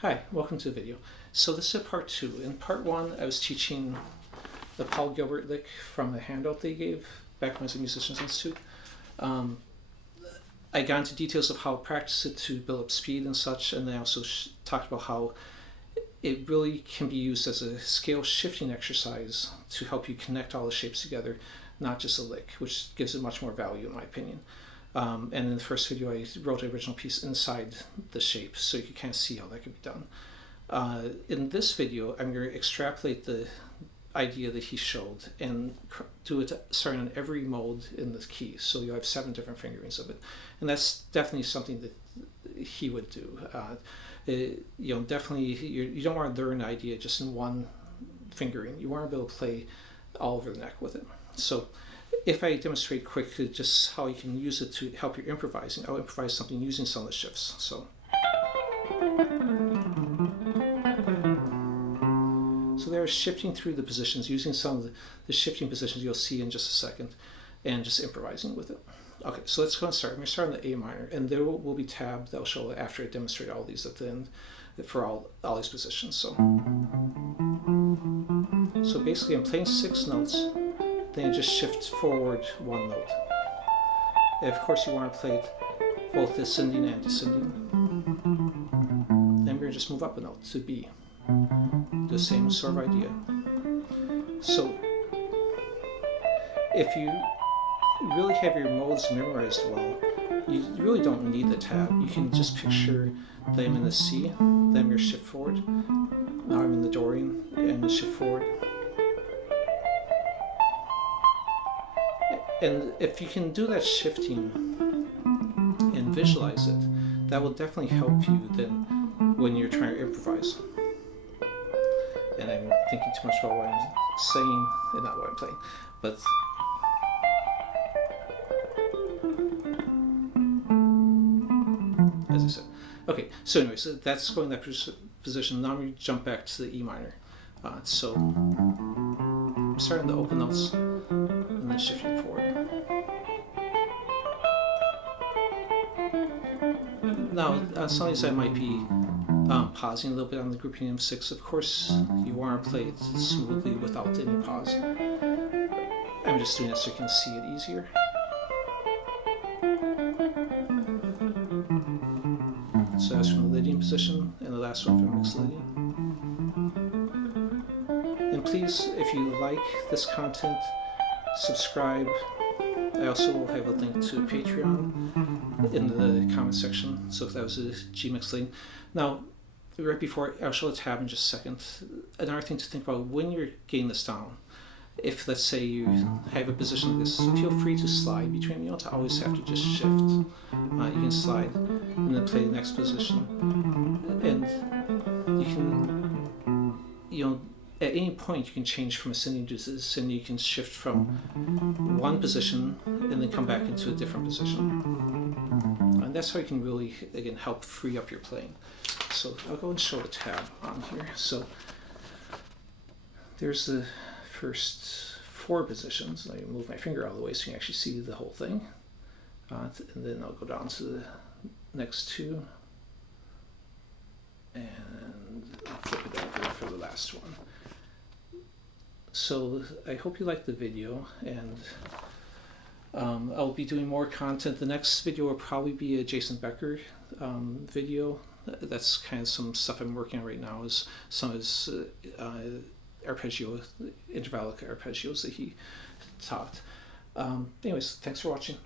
Hi, welcome to the video. So this is part two. In part one, I was teaching the Paul Gilbert lick from the handout they gave back when I was at Musicians Institute. I got into details of how to practice it to build up speed and such, and I also talked about how it really can be used as a scale shifting exercise to help you connect all the shapes together, not just a lick, which gives it much more value in my opinion. And in the first video, I wrote the original piece inside the shape, so you can kind of see how that could be done. In this video, I'm going to extrapolate the idea that he showed and do it starting on every mode in the key. So you have 7 different fingerings of it, and that's definitely something that he would do. Definitely, you don't want to learn the idea just in one fingering. You want to be able to play all over the neck with it. So if I demonstrate quickly just how you can use it to help your improvising, I'll improvise something using some of the shifts. So they're shifting through the positions, using some of the shifting positions you'll see in just a second, and just improvising with it. Okay, so let's go and start. I'm going to start on the A minor, and there will be tab that will show after I demonstrate all these at the end for all these positions. So basically I'm playing 6 notes, then you just shift forward 1 note. And of course you want to play it both ascending and descending. Then we're going to just move up a note to B. The same sort of idea. So if you really have your modes memorized well, you really don't need the tab. You can just picture that I'm in the C, then I'm going to shift forward. Now I'm in the Dorian, and the shift forward. And if you can do that shifting and visualize it, that will definitely help you then when you're trying to improvise. And I'm thinking too much about what I'm saying and not what I'm playing. But as I said. Okay, so anyway, so that's going that position. Now we jump back to the E minor. So I'm starting the open notes and then shifting forward. Now, some of these I might be pausing a little bit on the grouping of 6. Of course, you want to play it smoothly without any pause. I'm just doing it so you can see it easier. So that's from the Lydian position, and the last one from mixed Lydian. And please, if you like this content, subscribe. I also will have a link to Patreon in the comment section. So if that was a G-Mix link. Now, right before, I'll show the tab in just a second. Another thing to think about when you're getting this down, if let's say you have a position like this, feel free to slide between. You don't always have to just shift. You can slide and then play the next position. And you can, at any point you can change from ascending to descending. You can shift from one position and then come back into a different position. And that's how you can really, again, help free up your playing. So I'll go and show the tab on here. So there's the first 4 positions. I move my finger out of the way so you can actually see the whole thing. And then I'll go down to the next 2. And I'll flip it over for the last one. So I hope you liked the video, and I'll be doing more content. The next video will probably be a Jason Becker video. That's kind of some stuff I'm working on right now, is some of his arpeggio, intervallic arpeggios that he taught. Anyways, thanks for watching.